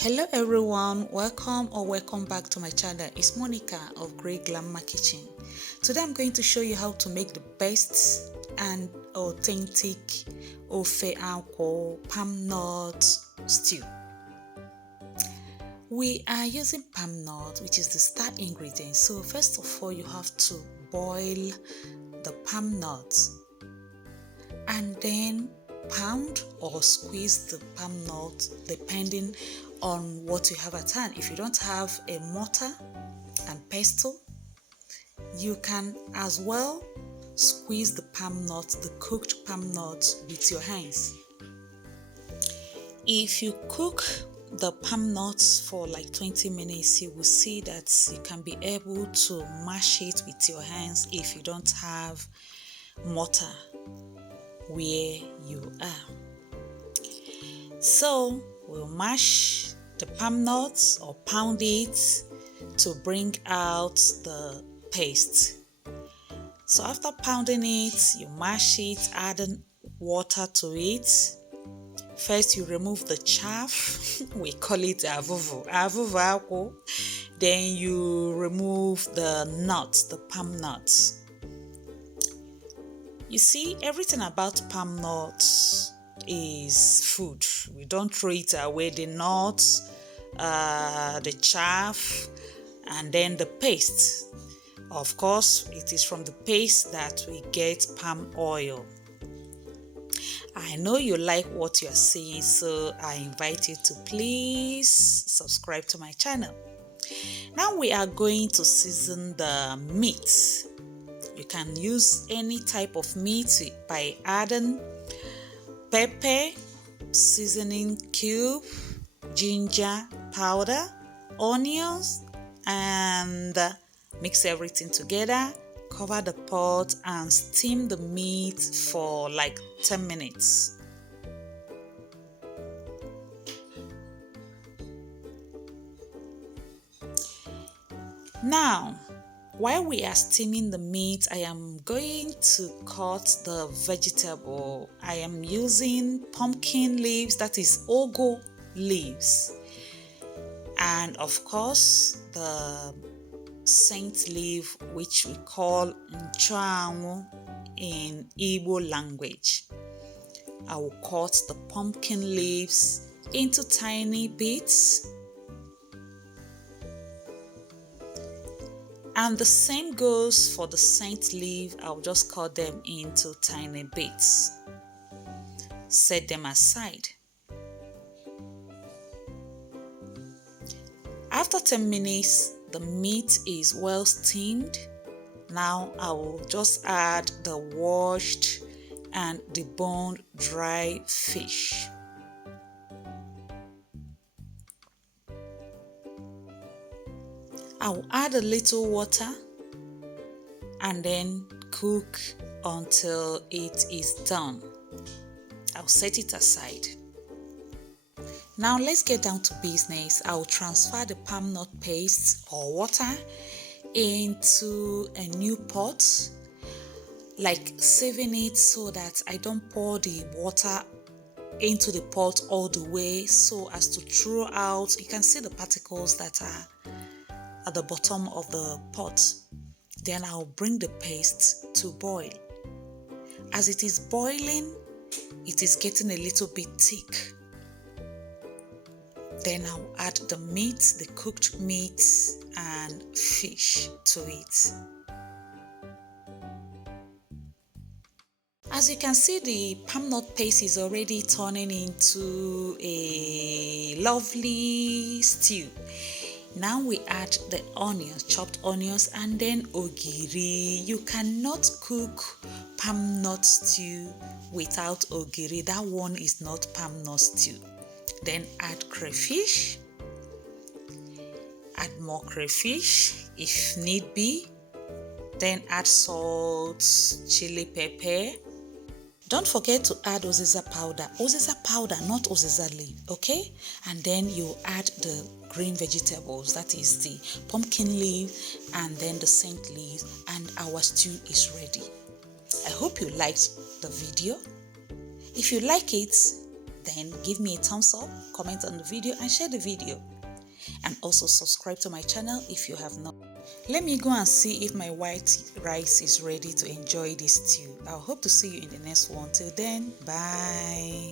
Hello everyone, welcome back to my channel. It's Monica of Greyglamma Kitchen. Today I'm going to show you how to make the best and authentic Ofe Akwu palm nut stew. We are using palm nut, which is the star ingredient. So first of all, you have to boil the palm nuts and then pound or squeeze the palm nut depending on what you have at hand. If you don't have a mortar and pestle, you can as well squeeze the palm nut, the cooked palm nut, with your hands. If you cook the palm nuts for like 20 minutes, you will see that you can be able to mash it with your hands if you don't have mortar where you are. So we'll mash the palm nuts or pound it to bring out the paste. So after pounding it, you mash it, adding water to it. First you remove the chaff, we call it Ofe Akwu. Then you remove the nuts, the palm nuts. You see, everything about palm nuts is food. We don't throw it away. The nuts, the chaff, and then the paste. Of course, it is from the paste that we get palm oil. I know you like what you are seeing, so I invite you to please subscribe to my channel. Now we are going to season the meat. You can use any type of meat by adding pepper, seasoning cube, ginger powder, onions, and mix everything together. Cover the pot and steam the meat for like 10 minutes. Now, while we are steaming the meat, I am going to cut the vegetable. I am using pumpkin leaves, that is ugu leaves, and of course the saint leaf, which we call Xuxiao in Igbo language. I will cut the pumpkin leaves into tiny bits. And the same goes for the saint leaf. I'll just cut them into tiny bits. Set them aside. After 10 minutes, the meat is well steamed. Now I will just add the washed and deboned dry fish. I'll add a little water and then cook until it is done. I'll set it aside. Now let's get down to business. I'll transfer the palm nut paste or water into a new pot, like saving it so that I don't pour the water into the pot all the way so as to throw out. You can see the particles that are at the bottom of the pot. Then I'll bring the paste to boil. As it is boiling, it is getting a little bit thick. Then I'll add the meat, the cooked meat and fish to it. As you can see, the palm nut paste is already turning into a lovely stew. Now we add the onions, chopped onions, and then ogiri. You cannot cook palm nut stew without ogiri. That one is not palm nut stew. Then add crayfish. Add more crayfish if need be. Then add salt, chili pepper. Don't forget to add UZIZA powder. UZIZA powder, not UZIZA leaf, okay? And then you add the green vegetables, that is the pumpkin leaf and then the saint leaf, and our stew is ready. I hope you liked the video. If you like it, then give me a thumbs up, comment on the video and share the video. And also subscribe to my channel if you have not. Let me go and see if my white rice is ready to enjoy this stew. I hope to see you in the next one. Till then, bye.